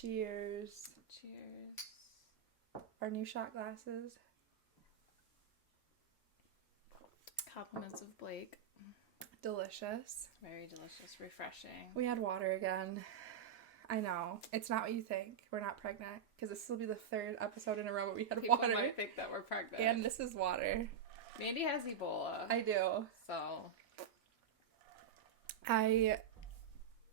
Cheers. Cheers. Our new shot glasses. Compliments of Blake. Delicious. Very delicious. Refreshing. We had water again. I know. It's not what you think. We're not pregnant. Because this will be the third episode in a row where we had People water. might think that we're pregnant. And this is water. Mandy has Ebola. I do. So. I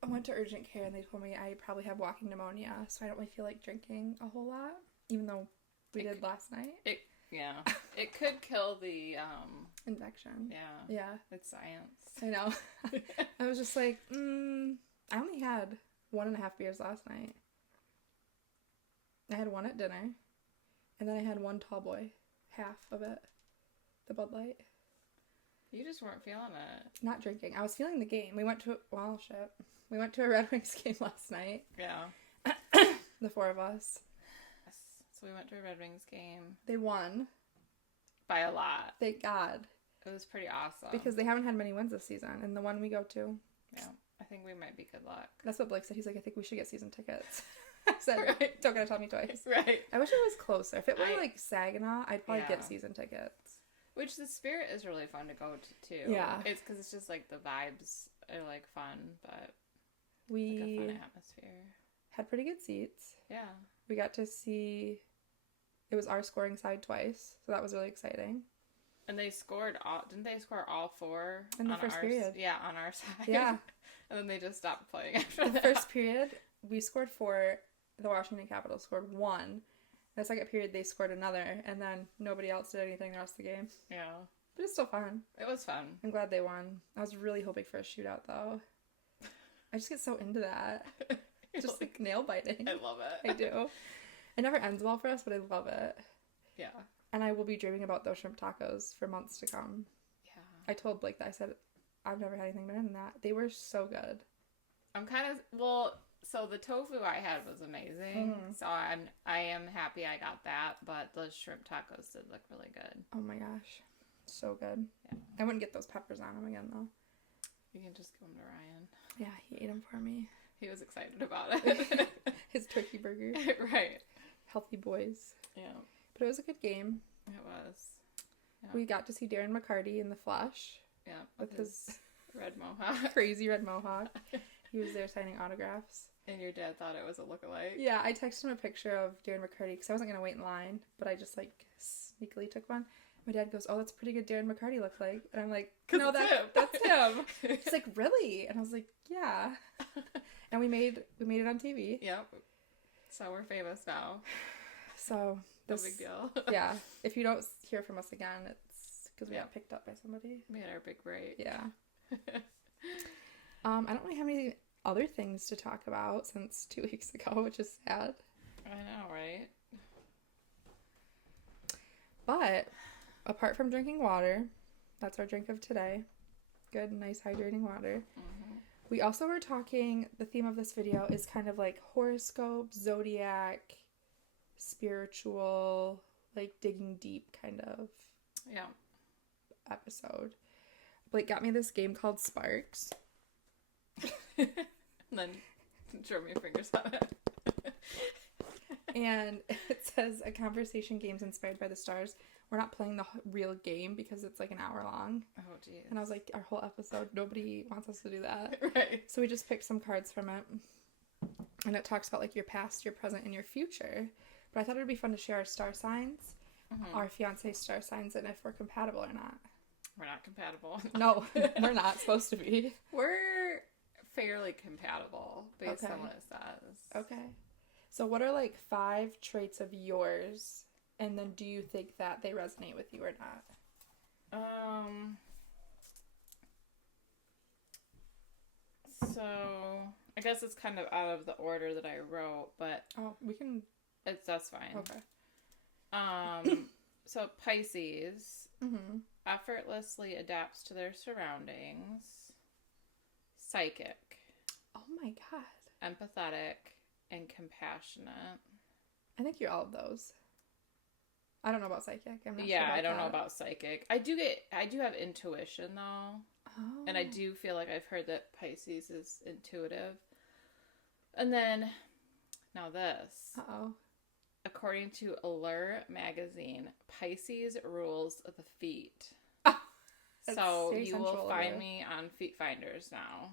went to urgent care and they told me I probably have walking pneumonia. So I don't really feel like drinking a whole lot. Even though we did last night. Yeah. It could kill the, infection. Yeah. Yeah. It's science. I know. I was just like, I only had 1.5 beers last night. I had one at dinner. And then I had one tall boy. Half of it. The Bud Light. You just weren't feeling it. Not drinking. I was feeling the game. We went to a Red Wings game last night. Yeah. The four of us. Yes. So we went to a Red Wings game. They won. By a lot. Thank God. It was pretty awesome. Because they haven't had many wins this season. And the one we go to. Yeah. I think we might be good luck. That's what Blake said. He's like, I think we should get season tickets. I said, right. Don't gotta tell me twice. Right. I wish it was closer. If it were like Saginaw, I'd probably get season tickets. Which the Spirit is really fun to go to too. Yeah. It's because it's just like the vibes are like fun, but We like a fun atmosphere. had pretty good seats. Yeah. We got to see, it was our scoring side twice, so that was really exciting. And they scored didn't they score all four? In the first period. Yeah, on our side. Yeah. And then they just stopped playing after The that. first period, we scored 4, the Washington Capitals scored 1. The second period, they scored another, and then nobody else did anything the rest of the game. Yeah. But it's still fun. It was fun. I'm glad they won. I was really hoping for a shootout, though. I just get so into that. Just like nail biting. I love it. I do. It never ends well for us, but I love it. Yeah. And I will be dreaming about those shrimp tacos for months to come. Yeah. I told Blake that. I said, I've never had anything better than that. They were so good. I'm kind of, so the tofu I had was amazing. Mm-hmm. So I am happy I got that, but the shrimp tacos did look really good. Oh my gosh. So good. Yeah. I wouldn't get those peppers on them again, though. You can just give them to Ryan. Yeah, he ate them for me. He was excited about it. His turkey burger. Right. Healthy boys. Yeah. But it was a good game. It was. Yeah. We got to see Darren McCarty in the flesh. Yeah. With his red mohawk. crazy red mohawk. He was there signing autographs. And your dad thought it was a lookalike? Yeah, I texted him a picture of Darren McCarty because I wasn't going to wait in line, but I just like sneakily took one. My dad goes, "Oh, that's a pretty good Darren McCarty look like." And I'm like, "No, that's him." He's like, "Really?" And I was like, "Yeah." And we made it on TV. Yep. So we're famous now. So No big deal. Yeah. If you don't hear from us again, it's because we got picked up by somebody. We had our big break. Yeah. I don't really have any other things to talk about since 2 weeks ago, which is sad. I know, right? But apart from drinking water, that's our drink of today. Good, nice, hydrating water. Mm-hmm. We also were talking, the theme of this video is kind of like horoscope, zodiac, spiritual, like digging deep kind of episode. Blake got me this game called Sparks. And then show me your fingers on it. And it says a conversation games inspired by the stars. We're not playing the real game because it's like an hour long. Oh, geez. And I was like, our whole episode, nobody wants us to do that. Right. So we just picked some cards from it. And it talks about like your past, your present, and your future. But I thought it would be fun to share our star signs, our fiance's star signs, and if we're compatible or not. We're not compatible. No, we're not supposed to be. We're fairly compatible based on what it says. Okay. So what are like 5 traits of yours? And then do you think that they resonate with you or not? So I guess it's kind of out of the order that I wrote, but we can. That's fine. Okay. So Pisces Mm-hmm. effortlessly adapts to their surroundings. Psychic. Oh my god. Empathetic and compassionate. I think you're all of those. I don't know about psychic. I'm not Yeah, sure about I don't know that. about psychic. I do have intuition though. Oh. And I do feel like I've heard that Pisces is intuitive. And then Now this. Uh-oh. According to Allure magazine, Pisces rules the feet. So you will find me on Feet Finders now.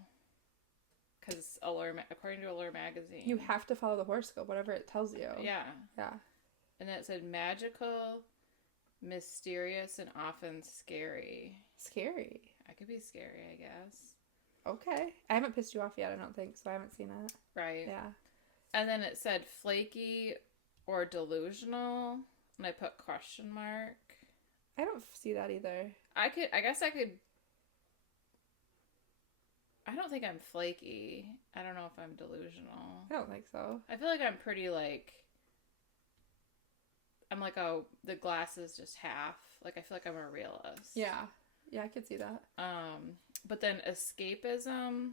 Because according to Allure magazine. You have to follow the horoscope, whatever it tells you. Yeah. Yeah. And then it said magical, mysterious, and often scary. Scary. I could be scary, I guess. Okay. I haven't pissed you off yet, I don't think, so I haven't seen it. Right. Yeah. And then it said flaky or delusional, and I put question mark. I don't see that either. I don't think I'm flaky. I don't know if I'm delusional. I don't think so. I feel like I'm pretty, like, I'm like, oh, the glass is just half. Like, I feel like I'm a realist. Yeah. Yeah, I could see that. But then escapism,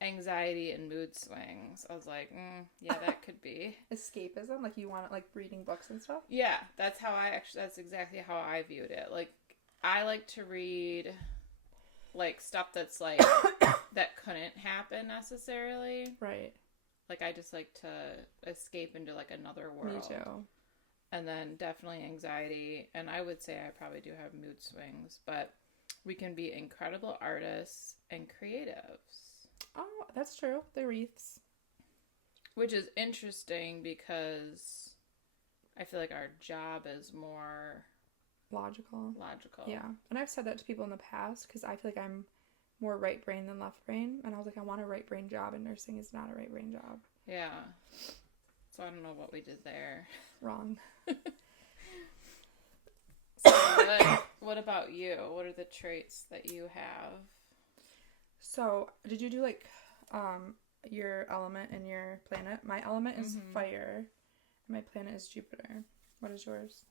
anxiety, and mood swings. I was like, yeah, that could be. Escapism? Like, you want it, like, reading books and stuff? Yeah, that's exactly how I viewed it. Like, I like to read, like, stuff that's, like, that couldn't happen necessarily. Right. Like, I just like to escape into, like, another world. Me too. And then definitely anxiety. And I would say I probably do have mood swings. But we can be incredible artists and creatives. Oh, that's true. The wreaths. Which is interesting because I feel like our job is more... Logical. Yeah. And I've said that to people in the past because I feel like I'm more right brain than left brain. And I was like, I want a right brain job, and nursing is not a right brain job. Yeah. So I don't know what we did there. Wrong. So what about you? What are the traits that you have? So, did you do, like, your element and your planet? My element is fire. And my planet is Jupiter. What is yours?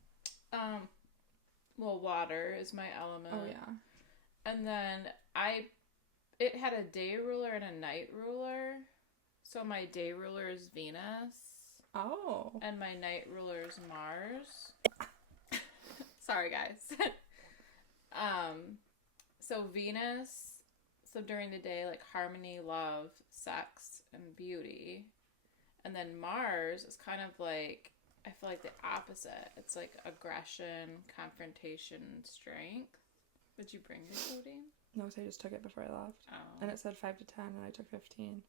Well, water is my element. Oh, yeah. And then it had a day ruler and a night ruler. So my day ruler is Venus. Oh. And my night ruler is Mars. Sorry, guys. So Venus, so during the day, like harmony, love, sex, and beauty. And then Mars is kind of like, I feel like the opposite. It's like aggression, confrontation, and strength. Did you bring your codeine? No, so I just took it before I left. Oh. And it said 5 to 10, and I took 15.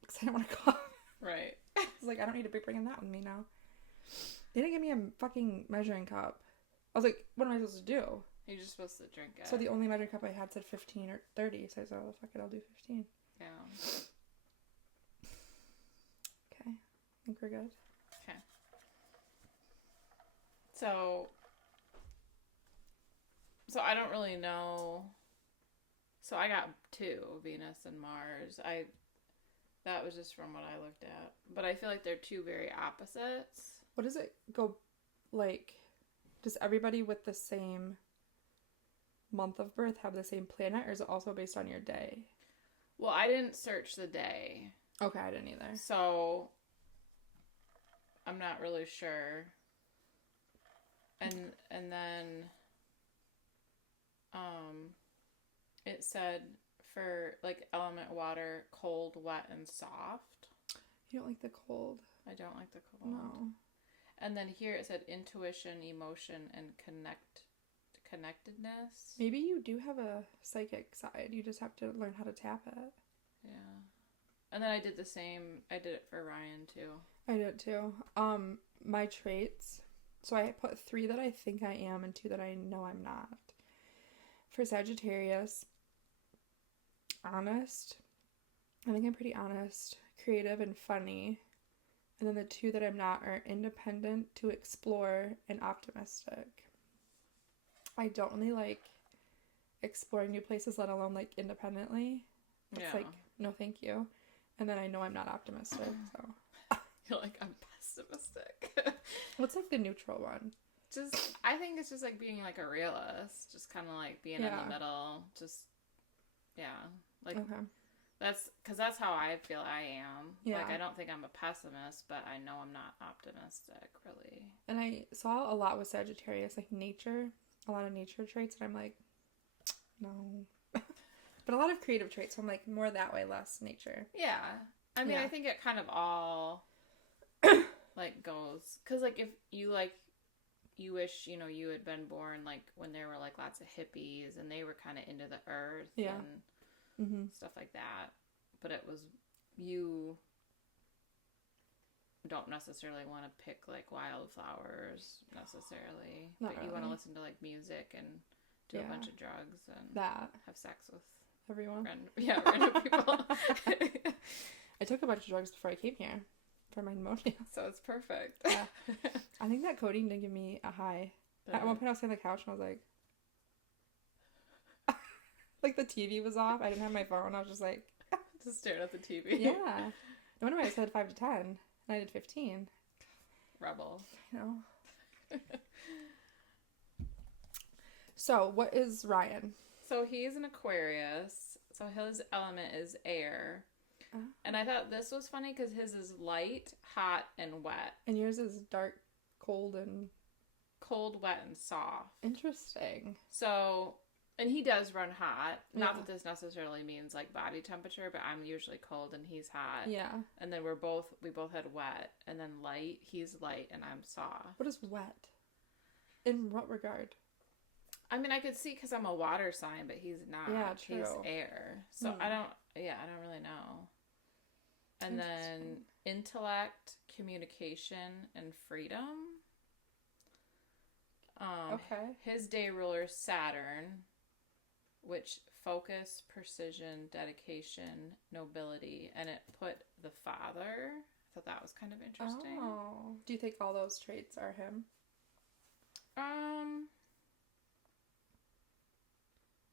Because I didn't want to cough. Right. I was like, I don't need to be bringing that with me now. They didn't give me a fucking measuring cup. I was like, what am I supposed to do? You're just supposed to drink it. So the only measuring cup I had said 15 or 30. So I said, oh, fuck it, I'll do 15. Yeah. Okay. I think we're good. Okay. So I don't really know. So I got 2, Venus and Mars. That was just from what I looked at. But I feel like they're 2 very opposites. What does it go, like, does everybody with the same month of birth have the same planet, or is it also based on your day? Well, I didn't search the day. Okay, I didn't either. So I'm not really sure. And then it said for like element water, cold, wet, and soft. You don't like the cold? I don't like the cold. No. And then here it said intuition, emotion, and connectedness. Maybe you do have a psychic side. You just have to learn how to tap it. Yeah. And then I did the same. I did it for Ryan too. I did too. My traits. So I put 3 that I think I am and 2 that I know I'm not. For Sagittarius, honest. I think I'm pretty honest, creative, and funny. And then the 2 that I'm not are independent, to explore, and optimistic. I don't really like exploring new places, let alone like independently. It's like, no thank you. And then I know I'm not optimistic, so. You're like, I'm pessimistic. What's like the neutral one? I think it's just like being like a realist, just kind of like being in the middle, like, okay. That's how I feel I am. Yeah. Like, I don't think I'm a pessimist, but I know I'm not optimistic, really. And I saw a lot with Sagittarius, like nature, a lot of nature traits, and I'm like, no. But a lot of creative traits, so I'm like, more that way, less nature. Yeah. I mean, I think it kind of all, like, goes, because, like, if you, like, you wish, you know, you had been born, like, when there were, like, lots of hippies, and they were kind of into the earth, and stuff like that, but it was, you don't necessarily want to pick, like, wildflowers, necessarily, Not but really. you want to listen to, like, music, and do a bunch of drugs, and have sex with everyone. Random people. I took a bunch of drugs before I came here for my pneumonia. So it's perfect. Yeah. I think that codeine did give me a high. At one point I was sitting on the couch and I was like... like the TV was off. I didn't have my phone. I was just like... just staring at the TV. Yeah. No wonder why I said 5 to 10. And I did 15. Rebel. I know. So, what is Ryan? So, he's an Aquarius. So, his element is air. Oh. And I thought this was funny because his is light, hot, and wet. And yours is dark, cold, and... cold, wet, and soft. Interesting. So, and he does run hot. Not that this necessarily means, like, body temperature, but I'm usually cold and he's hot. Yeah. And then we both had wet. And then light, he's light and I'm soft. What is wet? In what regard? I mean, I could see because I'm a water sign, but he's not. Yeah, true. He's air. So I don't really know. And then intellect, communication, and freedom. Okay. His day ruler is Saturn, which focus, precision, dedication, nobility, and it put the father. I thought that was kind of interesting. Oh. Do you think all those traits are him?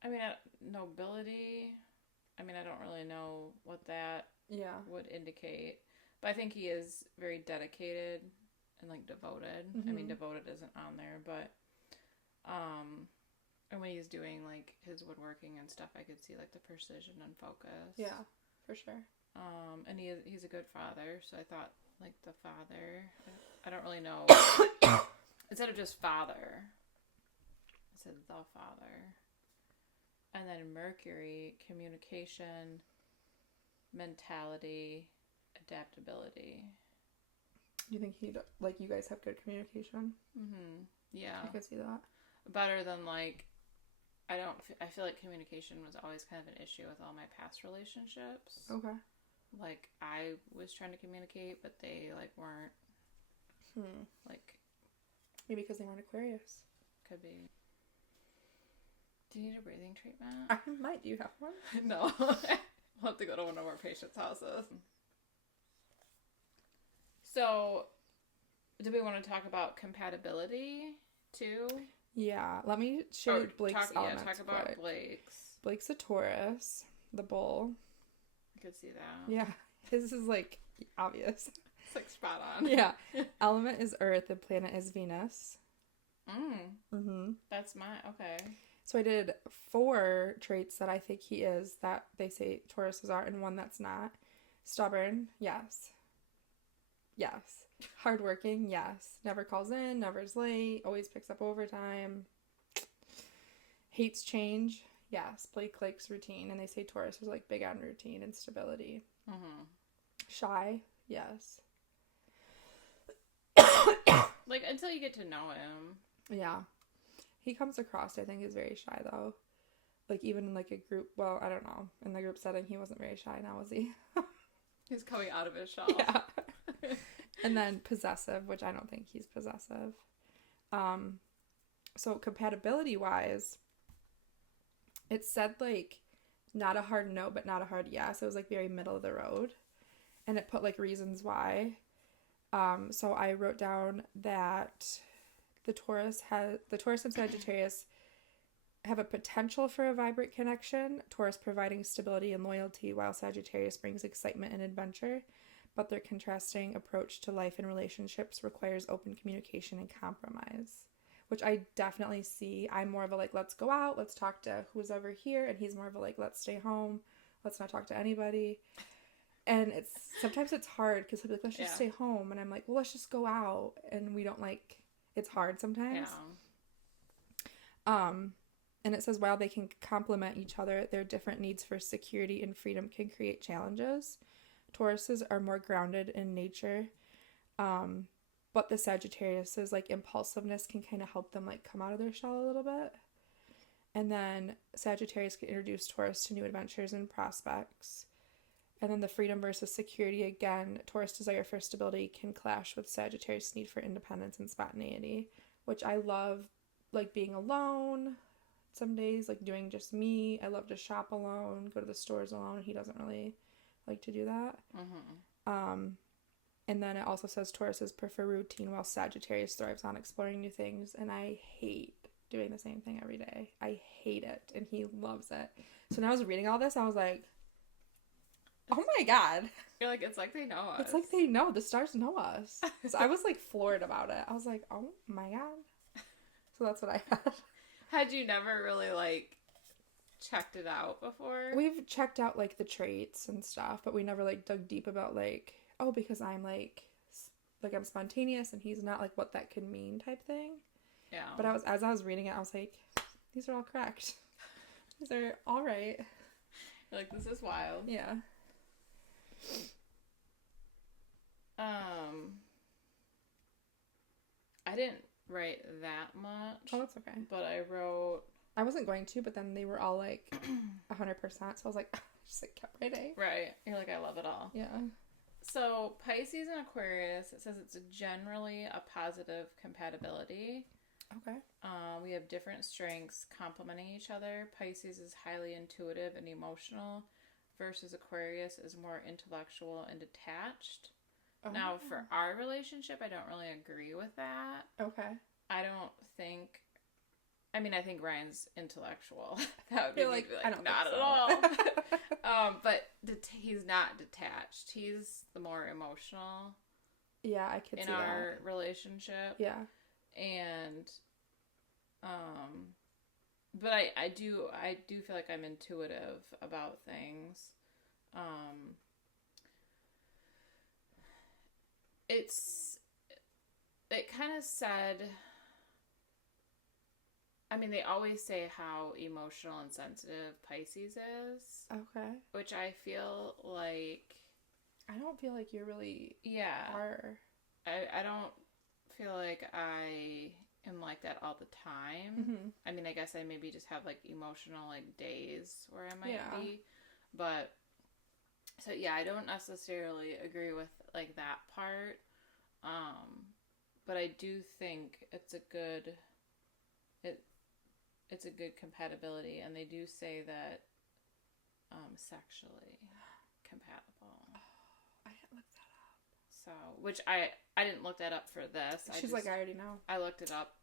I mean, nobility, I mean, I don't really know what that would indicate. But I think he is very dedicated and, like, devoted. Mm-hmm. I mean, devoted isn't on there, but, and when he's doing, like, his woodworking and stuff, I could see, like, the precision and focus. Yeah, for sure. And he's a good father, so I thought, like, the father, I don't really know. Instead of just father, I said the father. And then Mercury, communication, mentality, adaptability. You think you guys have good communication? Mm-hmm. Yeah. I could see that. Better than, like, I feel like communication was always kind of an issue with all my past relationships. Okay. Like, I was trying to communicate, but they, like, weren't. Like. Maybe because they weren't Aquarius. Could be. Do you need a breathing treatment? I might. Do you have one? No. We'll have to go to one of our patients' houses. So, do we want to talk about compatibility, too? Yeah. Let me show Blake's elements. Yeah, talk about Blake's. Blake's a Taurus, the bull. I could see that. Yeah. His is, like, obvious. It's, like, spot on. Yeah. Element is Earth, and planet is Venus. That's okay. So I did 4 traits that I think he is that they say Tauruses are, and 1 that's not. Stubborn, yes. Yes. Hardworking, yes. Never calls in, never is late, always picks up overtime. Hates change, yes. Blake likes routine, and they say Taurus is, like, big on routine and stability. Shy, yes. Like, until you get to know him. Yeah. He comes across, I think, as very shy, though. Like, even in, like, a group... Well, I don't know. In the group setting, he wasn't very shy now, was he? He's coming out of his shell. Yeah. And then possessive, which I don't think he's possessive. So, compatibility-wise, it said, like, not a hard no, but not a hard yes. It was, like, very middle of the road. And it put, like, reasons why. So, I wrote down that... The Taurus and Sagittarius have a potential for a vibrant connection, Taurus providing stability and loyalty, while Sagittarius brings excitement and adventure, but their contrasting approach to life and relationships requires open communication and compromise, which I definitely see. I'm more of a, like, let's go out, let's talk to who's ever here, and he's more of a, like, let's stay home, let's not talk to anybody. And sometimes it's hard, because he'll be like, let's just stay home, and I'm like, well, let's just go out, and we don't, like... It's hard sometimes. Yeah. And it says while they can complement each other, their different needs for security and freedom can create challenges. Tauruses are more grounded in nature. But the Sagittarius's like impulsiveness can kind of help them like come out of their shell a little bit. And then Sagittarius can introduce Taurus to new adventures and prospects. And then the freedom versus security, again, Taurus desire for stability can clash with Sagittarius' need for independence and spontaneity, which I love, like being alone some days, like doing just me. I love to shop alone, go to the stores alone. He doesn't really like to do that. And then it also says Tauruses prefer routine while Sagittarius thrives on exploring new things. And I hate doing the same thing every day. I hate it. And he loves it. So when I was reading all this, I was like, oh my God. You're like, it's like they know us. It's like they know. The stars know us. So I was like floored about it. I was like, oh my God. So that's what I had. Had you never really like checked it out before? We've checked out like the traits and stuff, but we never like dug deep about like, oh, because I'm like I'm spontaneous and he's not, like what that could mean type thing. Yeah. But as I was reading it, I was like, these are all correct. These are all right. You're like, this is wild. Yeah. I didn't write that much. Oh, that's okay. But I wrote... I wasn't going to, but then they were all like 100%. So I was like, I just like kept writing. Right. You're like, I love it all. Yeah. So Pisces and Aquarius, it says it's generally a positive compatibility. Okay. We have different strengths complementing each other. Pisces is highly intuitive and emotional, versus Aquarius is more intellectual and detached. Oh. Now, for our relationship, I don't really agree with that. Okay. I don't think... I mean, I think Ryan's intellectual. That would be like I don't not think at all. But he's not detached. He's the more emotional. Yeah, I could see that. In our relationship. Yeah. And, but I do feel like I'm intuitive about things. It kind of said, I mean, they always say how emotional and sensitive Pisces is. Okay. Which I feel like... I don't feel like you really are. I don't feel like I am like that all the time. Mm-hmm. I mean, I guess I maybe just have, like, emotional, like, days where I might be. But, so, yeah, I don't necessarily agree with, like, that part. But I do think it's a good... It's a good compatibility, and they do say that sexually compatible. Oh, I didn't look that up. So, which I didn't look that up for this. She's like, I already know. I looked it up,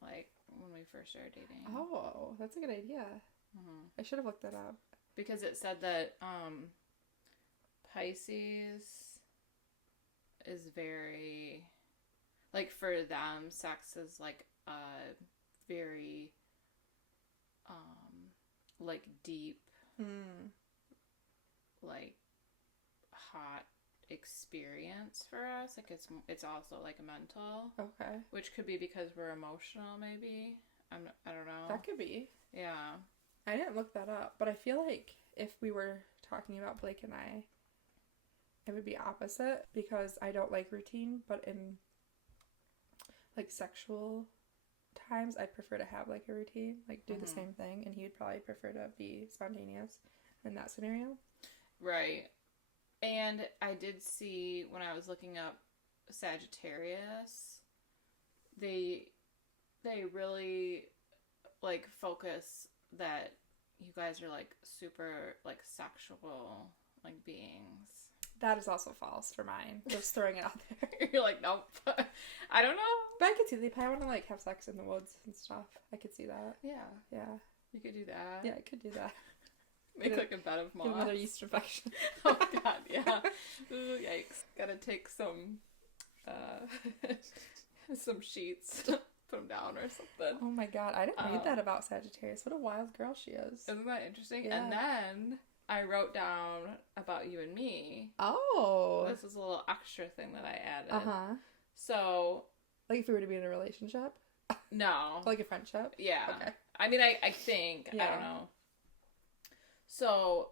like, when we first started dating. Oh, that's a good idea. Mm-hmm. I should have looked that up. Because it said that Pisces is very, like, for them, sex is, like, a very... like deep, like hot experience for us. Like it's also like mental. Okay. Which could be because we're emotional, maybe. I don't know. That could be. Yeah. I didn't look that up, but I feel like if we were talking about Blake and I, it would be opposite because I don't like routine, but in like sexual times I prefer to have like a routine, like do the same thing, and he would probably prefer to be spontaneous in that scenario. Right. And I did see when I was looking up Sagittarius, they really like focus that you guys are like super like sexual like beings. That is also false for mine. Just throwing it out there. You're like, nope. I don't know. But I could see they probably want to like have sex in the woods and stuff. I could see that. Yeah. Yeah. You could do that. Yeah, I could do that. Make like a bed of moss. Get another yeast infection. Oh god, yeah. Ooh, yikes. Gotta take some some sheets. Put them down or something. Oh my god, I didn't read that about Sagittarius. What a wild girl she is. Isn't that interesting? Yeah. And then I wrote down about you and me. Oh. This is a little extra thing that I added. Uh-huh. So... Like if we were to be in a relationship? No. Like a friendship? Yeah. Okay. I mean, I think. Yeah. I don't know. So,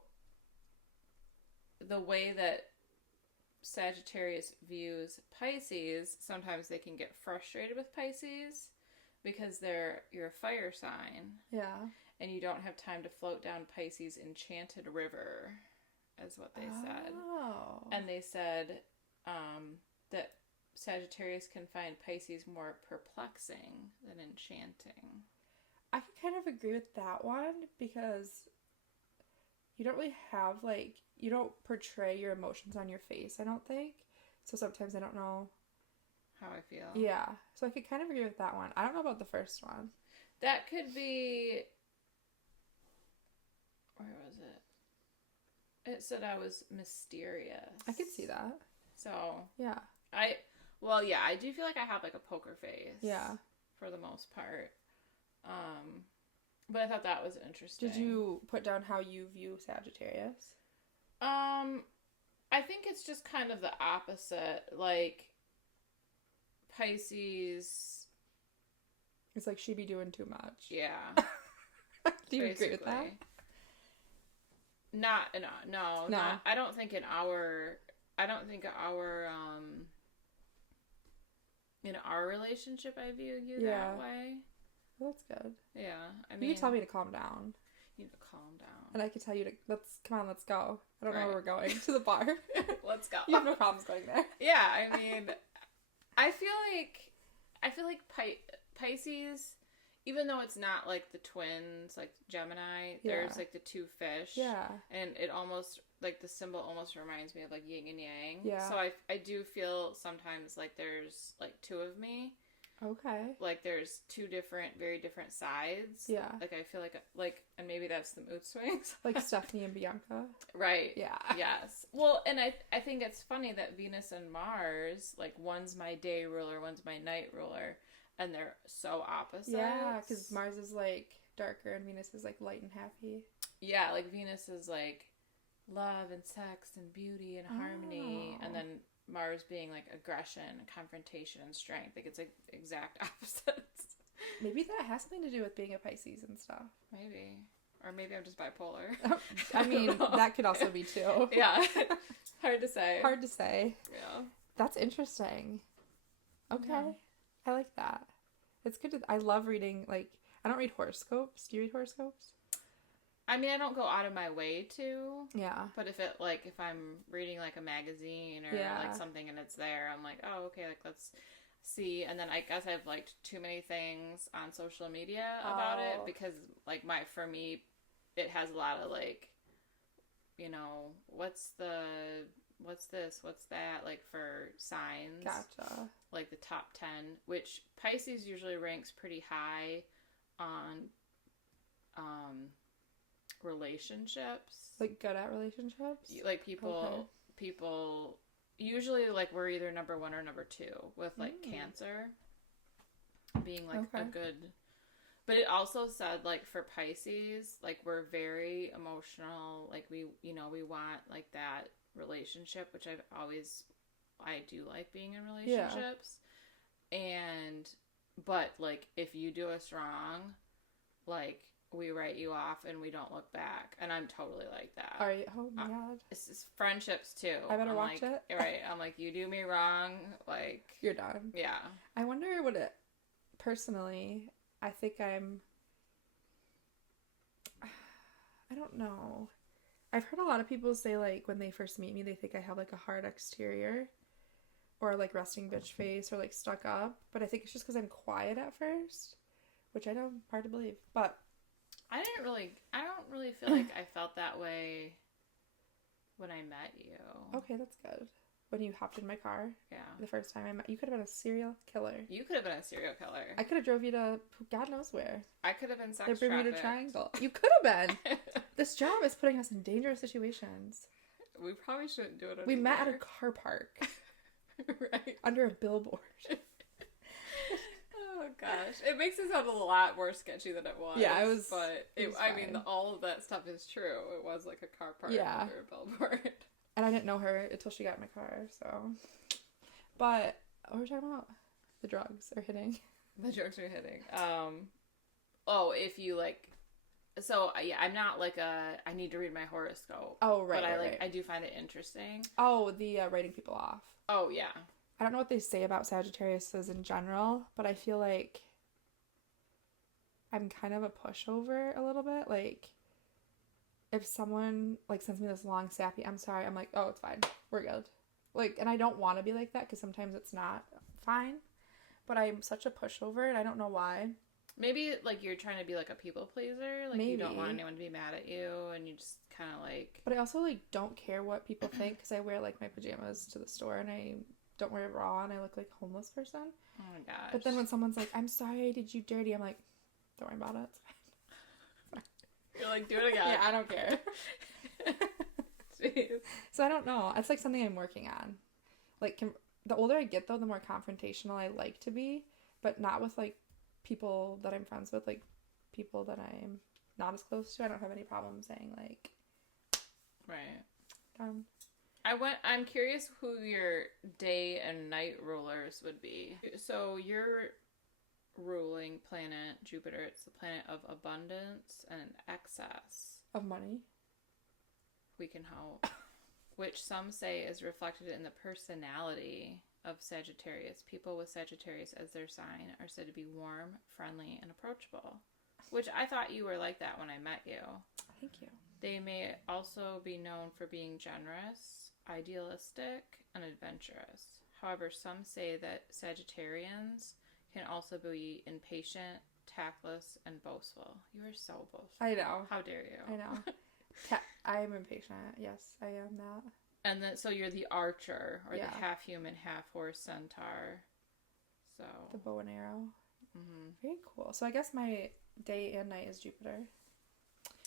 the way that Sagittarius views Pisces, sometimes they can get frustrated with Pisces because they're your fire sign. Yeah. And you don't have time to float down Pisces' enchanted river, is what they said. Oh. And they said that Sagittarius can find Pisces more perplexing than enchanting. I can kind of agree with that one because you don't really have, like, you don't portray your emotions on your face, I don't think. So sometimes I don't know how I feel. Yeah. So I could kind of agree with that one. I don't know about the first one. That could be... Where was it? It said I was mysterious. I could see that. So... Yeah. I do feel like I have, like, a poker face. Yeah. For the most part. But I thought that was interesting. Did you put down how you view Sagittarius? I think it's just kind of the opposite. Like, Pisces... It's like she be doing too much. Yeah. Do you agree with that? No. I don't think in our in our relationship I view you that way. Well, that's good. Yeah. I mean, you can tell me to calm down. You need to calm down. And I can tell you to let's go. I don't know where we're going. To the bar. Let's go. You have no problems going there. Yeah, I mean, I feel like Pisces, even though it's not like the twins, like Gemini, there's like the two fish. Yeah. And it almost, like, the symbol almost reminds me of, like, yin and yang. Yeah. So I do feel sometimes like there's, like, two of me. Okay. Like, there's two very different sides. Yeah. Like, I feel like, and maybe that's the mood swings. Like Stephanie and Bianca. Right. Yeah. Yes. Well, and I think it's funny that Venus and Mars, like, one's my day ruler, one's my night ruler, and they're so opposite. Yeah, because Mars is, like, darker and Venus is, like, light and happy. Yeah, like, Venus is, like, love and sex and beauty and harmony, and then Mars being, like, aggression and confrontation and strength. Like, it's, like, exact opposites. Maybe that has something to do with being a Pisces and stuff. Maybe. Or maybe I'm just bipolar. I mean, that could also be too. Yeah. Hard to say. Yeah. That's interesting. Okay. Yeah. I like that. It's good I love reading, like, I don't read horoscopes. Do you read horoscopes? I mean, I don't go out of my way to. Yeah. But if I'm reading, like, a magazine or, like, something and it's there, I'm like, oh, okay, like, let's see. And then I guess I've liked too many things on social media about it because, like, for me, it has a lot of, like, you know, what's this, what's that, like, for signs. Gotcha. Like the top 10, which Pisces usually ranks pretty high on relationships. Like, good at relationships? Like, people usually, like, we're either number 1 or number 2 with, like, Cancer being, like, a good... But it also said, like, for Pisces, like, we're very emotional. Like, we want, like, that relationship, which I do like being in relationships. Yeah. But, like, if you do us wrong, like, we write you off and we don't look back. And I'm totally like that. Are you? Oh my God. It's friendships too. I better watch it. Right. I'm like, you do me wrong, like... You're done. Yeah. I wonder what it... Personally, I think I don't know. I've heard a lot of people say, like, when they first meet me, they think I have, like, a hard exterior. Or, like, resting bitch face or, like, stuck up. But I think it's just because I'm quiet at first. Which I know, hard to believe. But... I don't really feel like I felt that way when I met you. Okay, that's good. When you hopped in my car. Yeah. The first time I met you. Could have been a serial killer. You could have been a serial killer. I could have drove you to God knows where. I could have been sex the Bermuda Triangle. You could have been. This job is putting us in dangerous situations. We probably shouldn't do it anymore. We met at a car park. Right. Under a billboard. Oh gosh, it makes it sound a lot more sketchy than it was. Yeah, it was. But I mean, all of that stuff is true. It was like a car park under a billboard. And I didn't know her until she got in my car. So, but what were we talking about? The drugs are hitting. The drugs are hitting. Oh, if you like So yeah, I'm not like I need to read my horoscope. Oh, right. But I right. I do find it interesting. Oh, the writing people off. Oh yeah. I don't know what they say about Sagittariuses in general, but I feel like I'm kind of a pushover a little bit. Like, if someone like sends me this long sappy, I'm sorry, I'm like, oh, it's fine, we're good. Like, and I don't want to be like that because sometimes it's not fine. But I'm such a pushover, and I don't know why. Maybe like you're trying to be like a people pleaser, like Maybe. you don't want anyone to be mad at you, and you just kind of like. But I also like don't care what people think because I wear like my pajamas to the store and I don't wear a bra and I look like a homeless person. Oh my gosh. But then when someone's like, I'm sorry I did you dirty, I'm like, don't worry about it. It's fine. You're like, do it again. Yeah, I don't care. Jeez. So I don't know. It's like something I'm working on. Like, the older I get though, the more confrontational I like to be, but not with like people that I'm friends with, like people that I'm not as close to. I don't have any problem saying like, right. Done. I'm curious who your day and night rulers would be. So your ruling planet, Jupiter, it's the planet of abundance and excess. Of money. We can hope. Which some say is reflected in the personality of Sagittarius. People with Sagittarius as their sign are said to be warm, friendly, and approachable. Which I thought you were like that when I met you. Thank you. They may also be known for being generous, idealistic, and adventurous. However, some say that Sagittarians can also be impatient, tactless, and boastful. You are so boastful. I know. How dare you? I know. I am impatient. Yes, I am that. And then, so you're the archer, or Yeah. the half-human, half-horse centaur. So. The bow and arrow. Mm-hmm. Very cool. So I guess my day and night is Jupiter.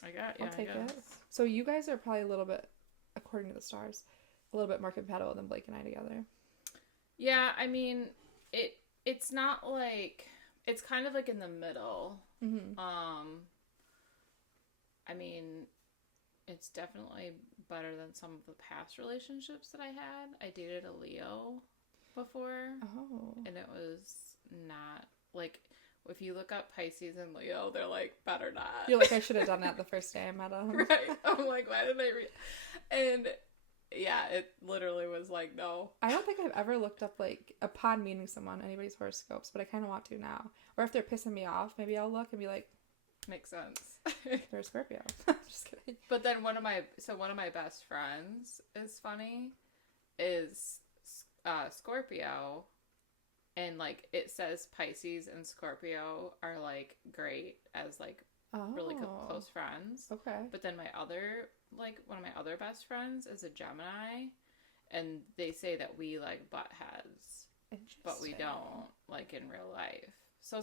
I'll take it. So you guys are probably a little bit, according to the stars, a little bit more compatible than Blake and I together. Yeah, I mean, it's not like, it's kind of like in the middle. Mm-hmm. I mean, it's definitely better than some of the past relationships that I had. I dated a Leo before. Oh. And it was not, like, if you look up Pisces and Leo, they're like, better not. You're like, I should have done that the first day I met him. Right. I'm like, why didn't I read? And yeah, it literally was like, no. I don't think I've ever looked up, like, upon meeting someone, anybody's horoscopes, but I kind of want to now. Or if they're pissing me off, maybe I'll look and be like, makes sense. They're a Scorpio. Just kidding. But then one of my best friends is funny, is Scorpio, and like it says Pisces and Scorpio are like great as like really close friends. Okay. But then one of my other best friends is a Gemini, and they say that we like butt heads, but we don't like in real life. So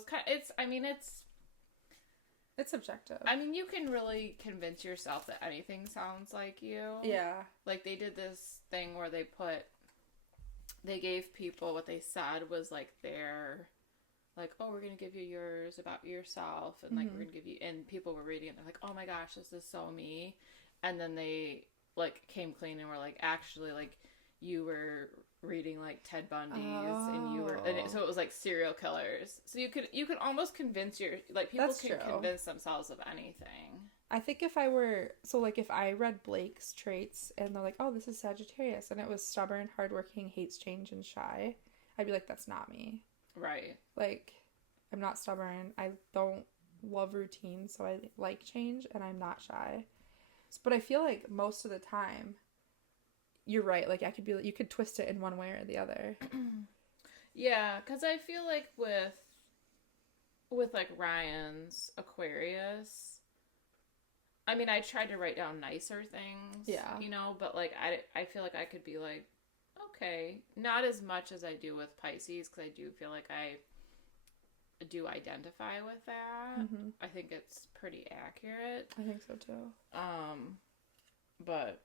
it's subjective. I mean, you can really convince yourself that anything sounds like you. Yeah. Like, they did this thing where they gave people what they said was, like, their, like, oh, we're going to give you yours about yourself, and, like, we're going to give you, and people were reading it, they're like, oh my gosh, this is so me, and then they, like, came clean and were like, actually, like, you were reading like Ted Bundy's and you were, so it was like serial killers. So you could almost convince people That's can true. convince themselves of anything. I think if I read Blake's traits and they're like, oh, this is Sagittarius, and it was stubborn, hardworking, hates change, and shy, I'd be like, that's not me. Right. Like, I'm not stubborn. I don't love routine, so I like change, and I'm not shy. But I feel like most of the time, you're right. Like, you could twist it in one way or the other. Yeah, because I feel like with like Ryan's Aquarius, I mean, I tried to write down nicer things. Yeah. You know, but like I feel like I could be like, okay, not as much as I do with Pisces, because I do feel like I do identify with that. Mm-hmm. I think it's pretty accurate. I think so too. But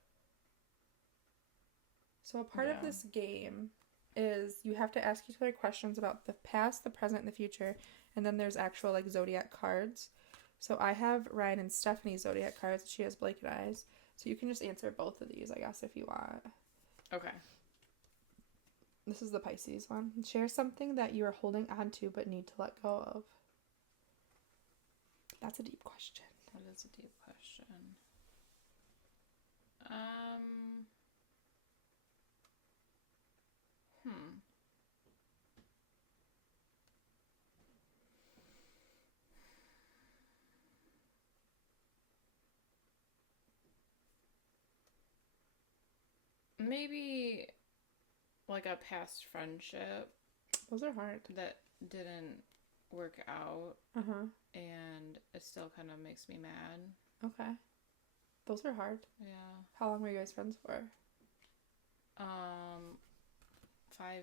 so a part of this game is you have to ask each other questions about the past, the present, and the future, and then there's actual like zodiac cards. So I have Ryan and Stephanie's zodiac cards. She has Blake and I's. So you can just answer both of these, I guess, if you want. Okay. This is the Pisces one. Share something that you are holding on to but need to let go of. That's a deep question. That is a deep question. Maybe like a past friendship. Those are hard. That didn't work out. And it still kind of makes me mad. Okay. Those are hard. Yeah. How long were you guys friends for? 5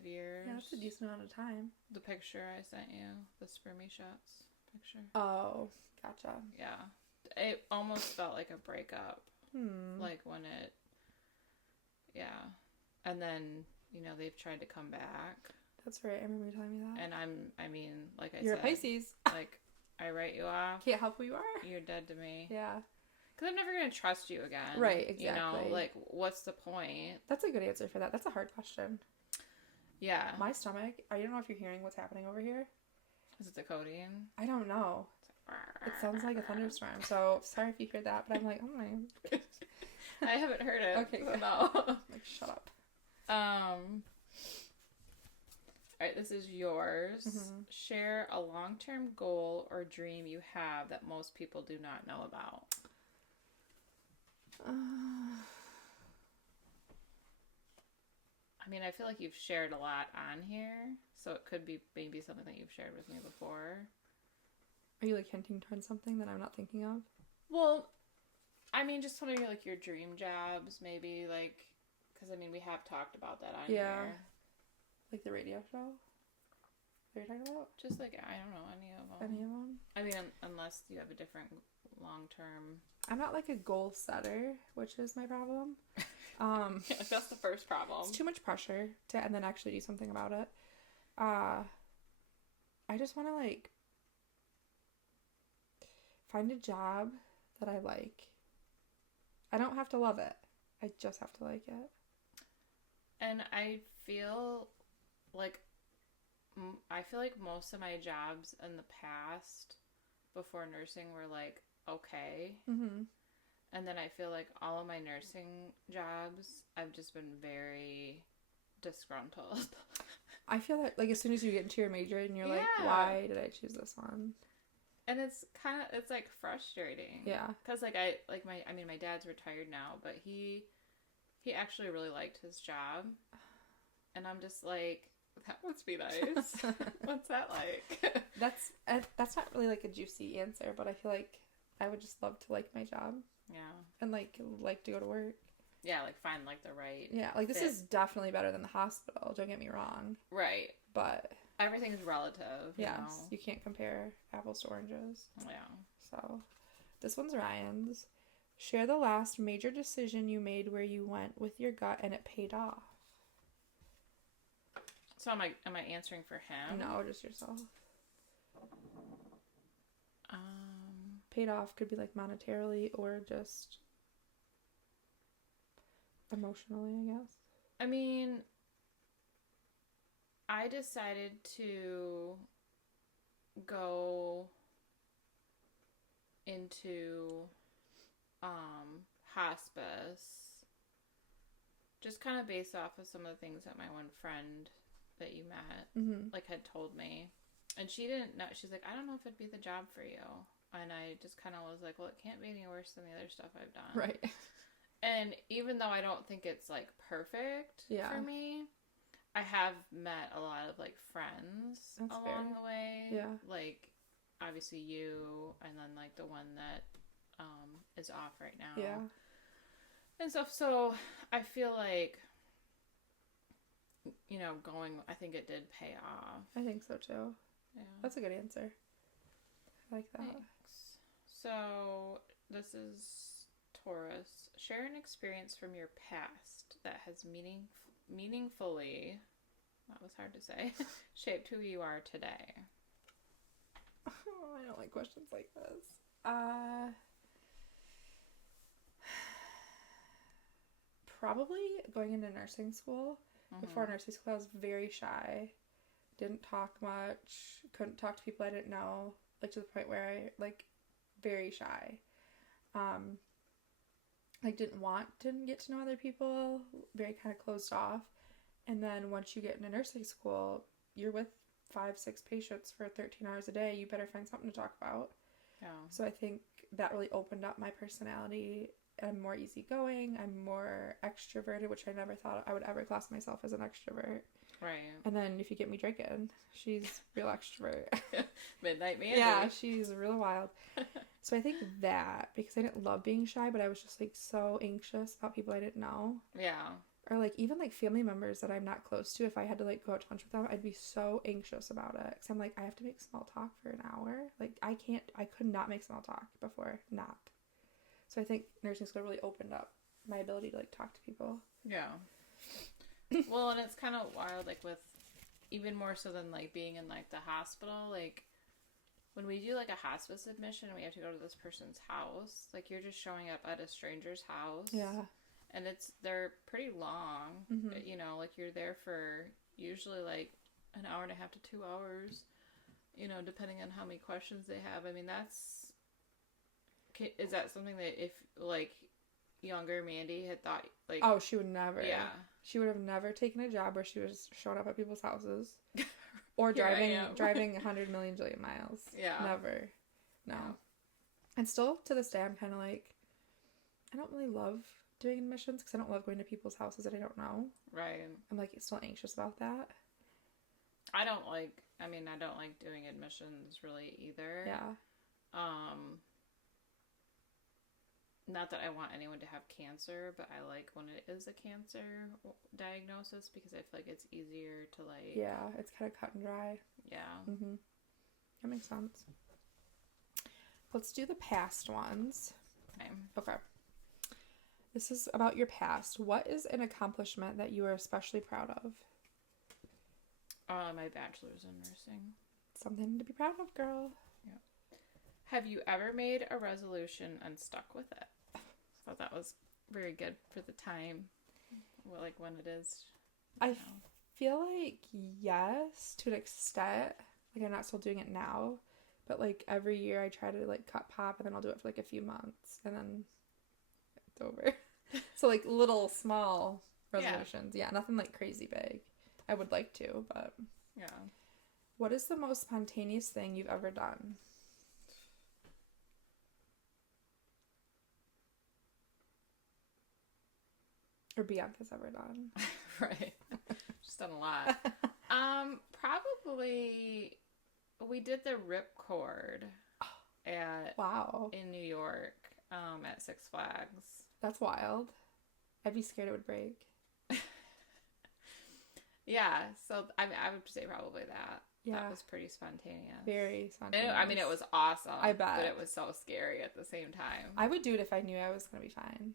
years. Yeah, that's a decent amount of time. The picture I sent you, the spermy shots picture. Oh, gotcha. Yeah. It almost felt like a breakup. Like when it... Yeah. And then, you know, they've tried to come back. That's right. I remember you telling me that. And like I said... You're a Pisces. Like, I write you off. Can't help who you are. You're dead to me. Yeah. Because I'm never going to trust you again. Right, exactly. You know, like, what's the point? That's a good answer for that. That's a hard question. Yeah. My stomach, I don't know if you're hearing what's happening over here. Is it the codeine? I don't know. It sounds like a thunderstorm. So, sorry if you hear that, but I'm like, oh my. I haven't heard it. Okay, so good. no. Like, shut up. Alright, this is yours. Share a long-term goal or dream you have that most people do not know about. I mean, I feel like you've shared a lot on here, so it could be maybe something that you've shared with me before. Are you, like, hinting towards something that I'm not thinking of? Well, I mean, just some of your, like, your dream jobs, maybe, like, because, I mean, we have talked about that on here. Like the radio show? What are you talking about? Just, like, I don't know, any of them. Any of them? I mean, unless you have a different long-term... I'm not, like, a goal setter, which is my problem. Yeah, that's the first problem. It's too much pressure to and then actually do something about it. I just want to, like, find a job that I like. I don't have to love it. I just have to like it. And I feel like most of my jobs in the past before nursing were, like, okay. And then I feel like all of my nursing jobs, I've just been very disgruntled. I feel that, like, as soon as you get into your major and you're like, why did I choose this one? And it's like frustrating. Yeah. Because, like, my dad's retired now, but he actually really liked his job. And I'm just like, that must be nice. What's that like? That's not really, like, a juicy answer, but I feel like I would just love to like my job. Yeah. And, like to go to work. Yeah, like, find, like, the right Yeah, like, this is definitely better than the hospital, don't get me wrong. Right. But... everything's relative, you know? You can't compare apples to oranges. Yeah. So, this one's Ryan's. Share the last major decision you made where you went with your gut and it paid off. So, am I answering for him? No, just yourself. Paid off could be, like, monetarily or just emotionally, I guess. I mean, I decided to go into hospice just kind of based off of some of the things that my one friend that you met like had told me. And she didn't know. She's like, I don't know if it'd be the job for you. And I just kind of was like, well, it can't be any worse than the other stuff I've done. Right. And even though I don't think it's, like, perfect for me, I have met a lot of, like, friends along the way. Yeah. Like, obviously you, and then, like, the one that is off right now. Yeah. And stuff. So I feel like, you know, I think it did pay off. I think so, too. Yeah. That's a good answer. I like that. Thanks. So, this is Taurus. Share an experience from your past that has meaningfully, that was hard to say, shaped who you are today. Oh, I don't like questions like this. Probably going into nursing school. Before nursing school, I was very shy. Didn't talk much. Couldn't talk to people I didn't know. Like, to the point where I, like, very shy. like didn't get to know other people, very kind of closed off. And then once you get into nursing school, you're with 5-6 patients for 13 hours a day. You better find something to talk about. Yeah. So I think that really opened up my personality. I'm more easygoing. I'm more extroverted, which I never thought I would ever class myself as an extrovert. Right. And then if you get me drinking, she's real extrovert. Midnight Mandy. Yeah, she's real wild. So I think that, because I didn't love being shy, but I was just like so anxious about people I didn't know. Yeah. Or like even like family members that I'm not close to, if I had to like go out to lunch with them, I'd be so anxious about it. Because I'm like, I have to make small talk for an hour. Like I could not make small talk before. Not. So I think nursing school really opened up my ability to like talk to people. Yeah. Well, and it's kind of wild, like with, even more so than like being in like the hospital, like when we do like a hospice admission and we have to go to this person's house, like you're just showing up at a stranger's house. Yeah. And they're pretty long, Mm-hmm. you know, like you're there for usually like an hour and a half to 2 hours, you know, depending on how many questions they have. I mean, is that something that if like younger Mandy had thought like... Oh, she would never. Yeah. She would have never taken a job where she was showing up at people's houses or driving 100 million jillion miles. Yeah. Never. No. Yeah. And still to this day, I'm kind of like, I don't really love doing admissions because I don't love going to people's houses that I don't know. Right. I'm like still anxious about that. I don't like doing admissions really either. Yeah. Not that I want anyone to have cancer, but I like when it is a cancer diagnosis because I feel like it's easier to like... Yeah, it's kind of cut and dry. Yeah. Mm-hmm. That makes sense. Let's do the past ones. Okay. This is about your past. What is an accomplishment that you are especially proud of? My bachelor's in nursing. Something to be proud of, girl. Yeah. Have you ever made a resolution and stuck with it? I thought that was very good for the time. Well, like when it is. I feel like yes, to an extent. Like I'm not still doing it now, but like every year I try to like cut pop and then I'll do it for like a few months and then it's over. So like little small resolutions. Yeah, nothing like crazy big. I would like to, but yeah. What is the most spontaneous thing you've ever done? Or Bianca's ever done. Right. She's done a lot. Probably we did the ripcord in New York, at Six Flags. That's wild. I'd be scared it would break. Yeah, so I would say probably that. Yeah. That was pretty spontaneous. Very spontaneous. I mean, it was awesome. I bet. But it was so scary at the same time. I would do it if I knew I was going to be fine.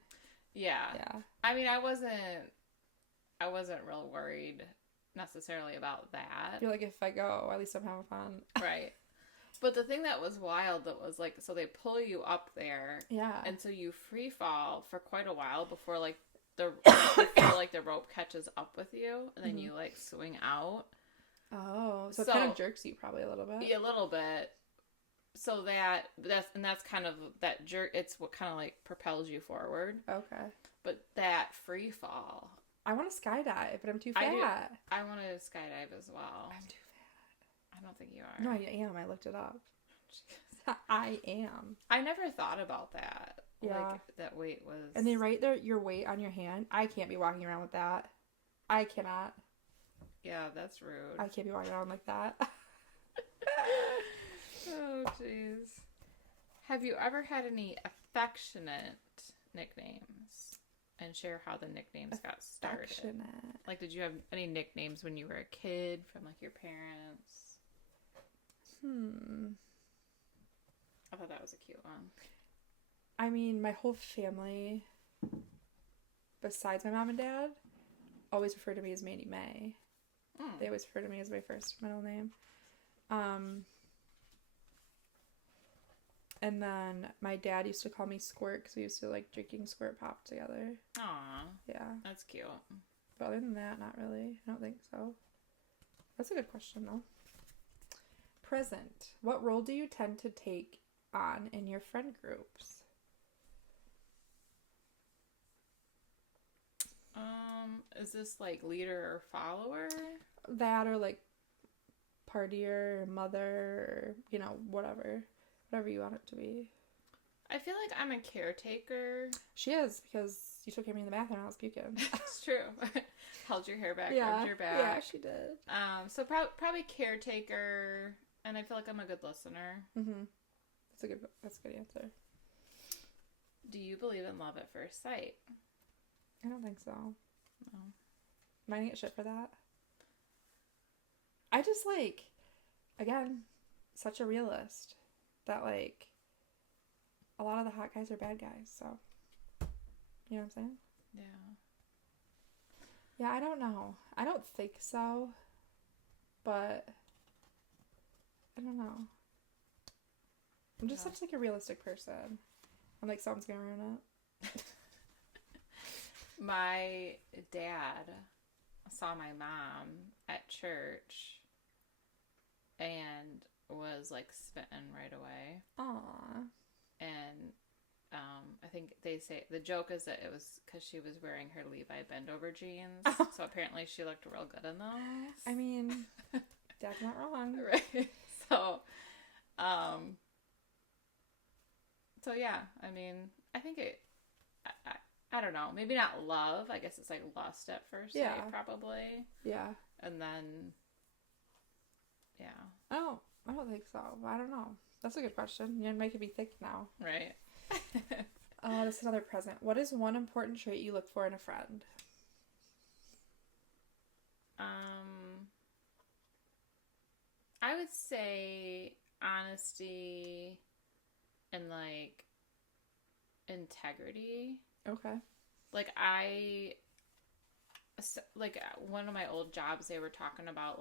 Yeah. Yeah. I mean, I wasn't real worried necessarily about that. You're like, if I go, at least I'm having fun. Right. But the thing that was wild, that was like, so they pull you up there. Yeah. And so you free fall for quite a while before like the rope catches up with you, and then you like swing out. Oh, so it kind of jerks you probably a little bit. Yeah, a little bit. So that's kind of that jerk. It's what kind of like propels you forward. Okay. But that free fall. I want to skydive, but I'm too fat. I want to skydive as well. I'm too fat. I don't think you are. No, I am. I looked it up. I am. I never thought about that. Yeah. Like, that weight was... And they write your weight on your hand. I can't be walking around with that. I cannot. Yeah, that's rude. I can't be walking around like that. Oh, jeez. Have you ever had any affectionate nicknames? And share how the nicknames got started. Affectionate. Like, did you have any nicknames when you were a kid from, like, your parents? I thought that was a cute one. I mean, my whole family, besides my mom and dad, always refer to me as Mandy May. They always refer to me as my first middle name. And then my dad used to call me Squirt because we used to like drinking Squirt Pop together. Aw. Yeah. That's cute. But other than that, not really. I don't think so. That's a good question, though. Present. What role do you tend to take on in your friend groups? Is this like leader or follower? That or like partier, mother, or, whatever you want it to be. I feel like I'm a caretaker. She is, because you took care of me in the bathroom and I was puking. It's true. Held your hair back, yeah, rubbed your back. Yeah, she did. So probably caretaker, and I feel like I'm a good listener. Mm-hmm. That's a good answer. Do you believe in love at first sight? I don't think so. No. Am I gonna get shit for that? I just again, such a realist that a lot of the hot guys are bad guys, so you know what I'm saying? Yeah. Yeah, I don't know. I don't think so, but I don't know. I'm just such a realistic person. I'm like, someone's gonna ruin it. My dad saw my mom at church and was smitten right away. Aww. And I think they say the joke is that it was because she was wearing her Levi bend-over jeans. So apparently she looked real good in those. I mean, Dad's not wrong. Right. So, yeah, I mean, I think I don't know, maybe not love. I guess it's lust at first sight, probably. Yeah. And then, yeah. I don't think so. I don't know. That's a good question. You're making me think now. Right. This is another present. What is one important trait you look for in a friend? I would say honesty and integrity. Okay. One of my old jobs, they were talking about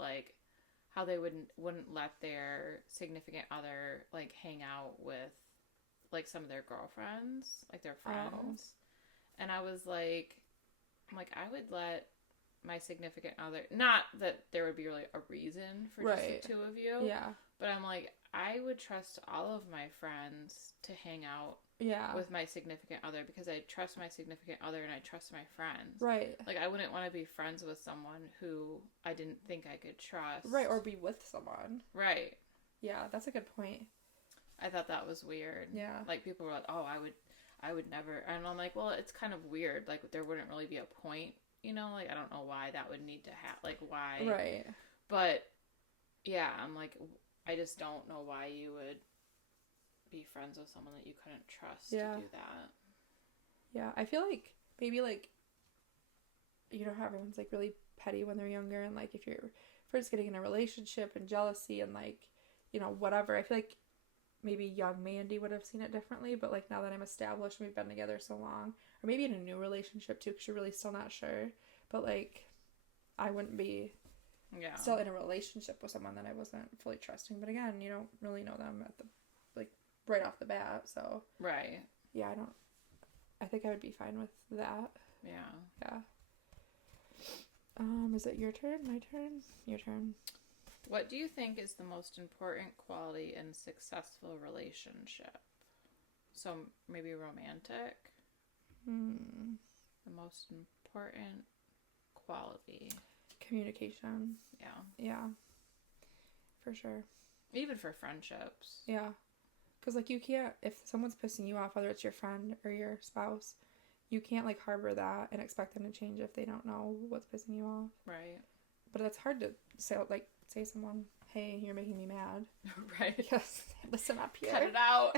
how they wouldn't let their significant other hang out with some of their girlfriends, their friends. And I was I would let my significant other, not that there would be really a reason for just the two of you. Yeah. But I'm I would trust all of my friends to hang out with my significant other because I trust my significant other and I trust my friends. Right. I wouldn't want to be friends with someone who I didn't think I could trust. Right, or be with someone. Right. Yeah, that's a good point. I thought that was weird. Yeah. People were oh, I would never. And I'm well, it's kind of weird. There wouldn't really be a point, I don't know why that would need to happen. Why? Right. But, yeah, I'm I just don't know why you would be friends with someone that you couldn't trust to do that. Yeah, I feel maybe how everyone's really petty when they're younger, and if you're first getting in a relationship and jealousy and whatever. I feel maybe young Mandy would have seen it differently, but now that I'm established and we've been together so long, or maybe in a new relationship too, because you're really still not sure, but I wouldn't be still in a relationship with someone that I wasn't fully trusting. But again, you don't really know them at the right off the bat, so right. Yeah, I think I would be fine with that. Yeah. Is it your turn? My turn? Your turn. What do you think is the most important quality in a successful relationship? So maybe romantic? The most important quality. Communication. Yeah. Yeah. For sure. Even for friendships. Yeah. Because, you can't, if someone's pissing you off, whether it's your friend or your spouse, you can't, harbor that and expect them to change if they don't know what's pissing you off. Right. But it's hard to say to someone, hey, you're making me mad. Right. Because, listen up here. Cut it out.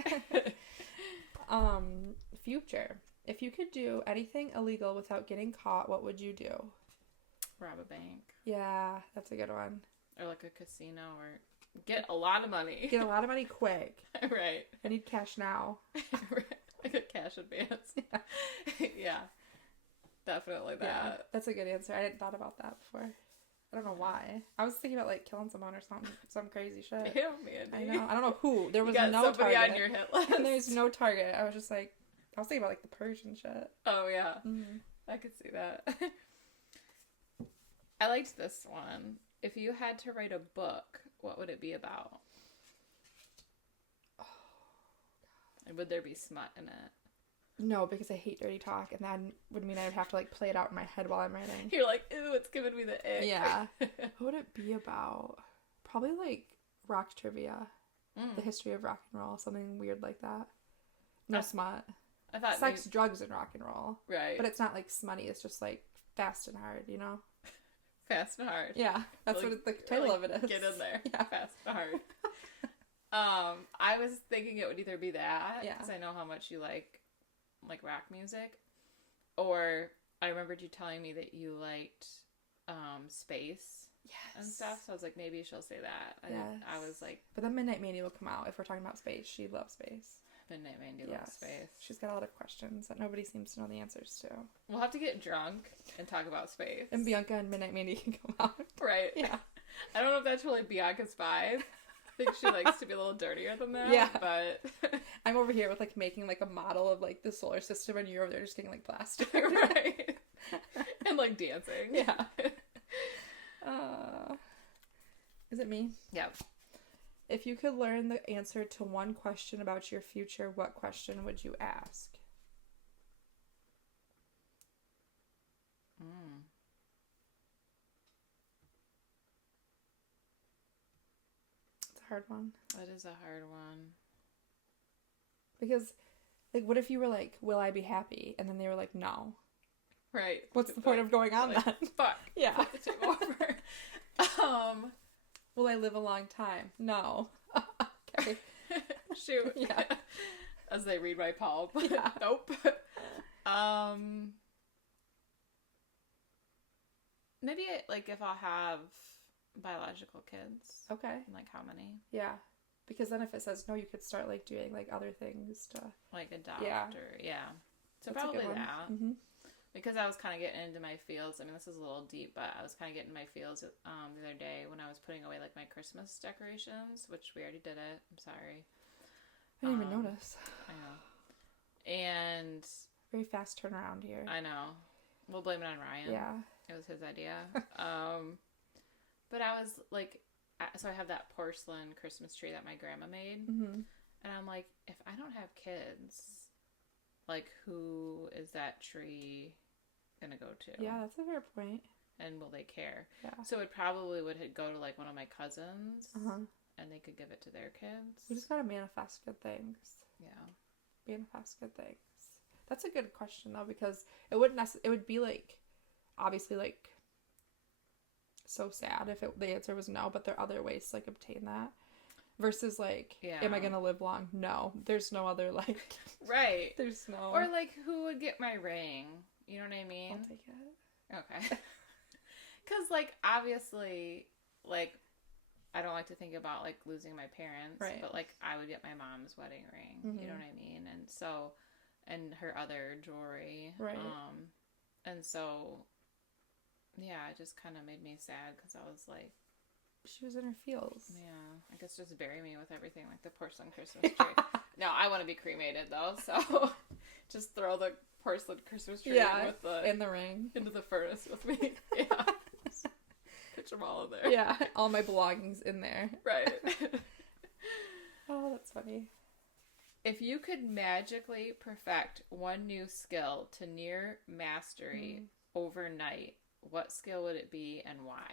Future. If you could do anything illegal without getting caught, what would you do? Rob a bank. Yeah, that's a good one. Or a casino, or get a lot of money. Get a lot of money quick. Right. I need cash now. I get cash advance. Yeah. Yeah. Definitely that. Yeah, that's a good answer. I hadn't thought about that before. I don't know why. I was thinking about killing someone or something, some crazy shit. Ew, Mandy. I know. I don't know who. There was no target on your hit list. And there's no target. I was just I was thinking about the Persian shit. Oh yeah. Mm-hmm. I could see that. I liked this one. If you had to write a book, what would it be about? Oh, God. And would there be smut in it? No, because I hate dirty talk, and that would mean I would have to like play it out in my head while I'm writing. You're like, ew, it's giving me the ick. Yeah. What would it be about? Probably like rock trivia, the history of rock and roll, something weird like that. No smut. I thought sex, drugs, and rock and roll. Right. But it's not like smutty. It's just like fast and hard, you know? Fast and hard. Yeah, that's like, what the title of it is. Get in there. Yeah. Fast and hard. I was thinking it would either be that, because I know how much you like rock music, or I remembered you telling me that you liked space and stuff, so I was like, maybe she'll say that. I was like... But then Midnight Mandy will come out if we're talking about space. She loves space. Midnight Mandy loves space. She's got a lot of questions that nobody seems to know the answers to. We'll have to get drunk and talk about space. And Bianca and Midnight Mandy can come out. Right. Yeah. I don't know if that's really Bianca's vibe. I think she likes to be a little dirtier than that. Yeah. But I'm over here with like making like a model of like the solar system, and you're over there just getting like plastic. Right. And like dancing. Yeah. Is it me? Yeah. If you could learn the answer to one question about your future, what question would you ask? It's a hard one. That is a hard one. Because, like, what if you were like, will I be happy? And then they were like, no. Right. What's the point of going on like, then? Fuck. Yeah. Flip the table over. Will I live a long time? No. Okay. Shoot. Yeah. As they read my palm. Yeah. Nope. Maybe like if I'll have biological kids. Okay. And like how many? Yeah. Because then if it says no, you could start like doing like other things to like adopt or So that's probably that. Mm-hmm. Because I was kind of getting into my feels. I mean, this is a little deep, but I was kind of getting my feels the other day when I was putting away like my Christmas decorations, which we already did it. I'm sorry. I didn't even notice. I know. And very fast turnaround here. I know. We'll blame it on Ryan. Yeah. It was his idea. But I was like, so I have that porcelain Christmas tree that my grandma made. Mm-hmm. And I'm like, if I don't have kids, like, who is that tree gonna go to? Yeah, that's a fair point. And will they care? Yeah. So it probably would go to like one of my cousins, and they could give it to their kids. You just gotta manifest good things. Yeah. Manifest good things. That's a good question though, because it wouldn't it would be like, obviously like, so sad if the answer was no, but there are other ways to like obtain that. Versus like, am I gonna live long? No, there's no other like. Right. There's no. Or like, who would get my ring? You know what I mean? I'll take it. Okay. Because like obviously, like, I don't like to think about like losing my parents, right? But like, I would get my mom's wedding ring. Mm-hmm. You know what I mean? And so, and her other jewelry, right? And so, yeah, it just kind of made me sad because I was like. She was in her feels. Yeah, I guess just bury me with everything like the porcelain Christmas tree. No, I want to be cremated though, so just throw the porcelain Christmas tree in the ring into the furnace with me. Yeah, pitch them all in there. Yeah, all my belongings in there. Right. Oh, that's funny. If you could magically perfect one new skill to near mastery overnight, what skill would it be and why?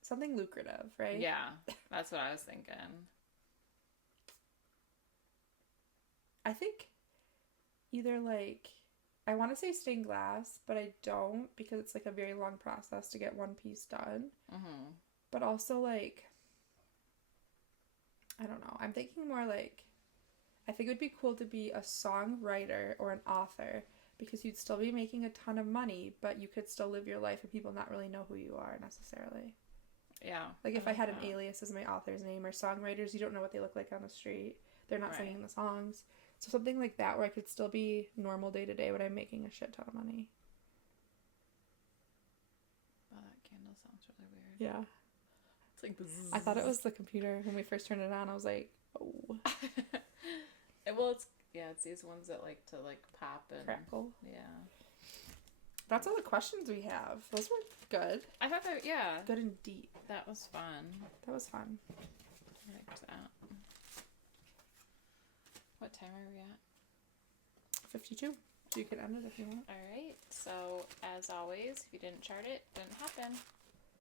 Something lucrative, right? Yeah, that's what I was thinking. I think either like, I want to say stained glass, but I don't because it's like a very long process to get one piece done. Mm-hmm. But also like, I don't know. I'm thinking more like, I think it would be cool to be a songwriter or an author. Because you'd still be making a ton of money, but you could still live your life and people not really know who you are necessarily. Yeah. Like if I had an alias as my author's name, or songwriters, you don't know what they look like on the street. They're not singing the songs. So something like that where I could still be normal day to day when I'm making a shit ton of money. Wow, that candle sounds really weird. Yeah. It's like bzzz. I thought it was the computer when we first turned it on. I was like, oh. Well, it's these ones that like to like pop and crackle. Yeah. That's all the questions we have. Those were good. I thought that, yeah. Good and deep. That was fun. That was fun. I liked that. What time are we at? 52. So you can end it if you want. All right. So, as always, if you didn't chart it, didn't happen.